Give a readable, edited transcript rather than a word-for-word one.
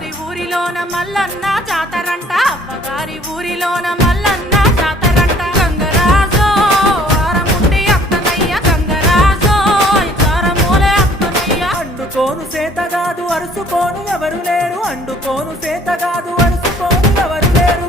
అవ్వగారి ఊరిలోన మల్లన్న జాతరంట అవ్వగారి ఊరిలోన మల్లన్న జాతరంట గంగరాజో ఆరముండి అత్తనయ్య గంగరాజో ఇతారమూలే అత్తనయ్య అండుకోను సేతగాదు అరుసుకోను ఎవరు లేరు అండుకోను సేతగాదు అరుసుకోను ఎవరు లేరు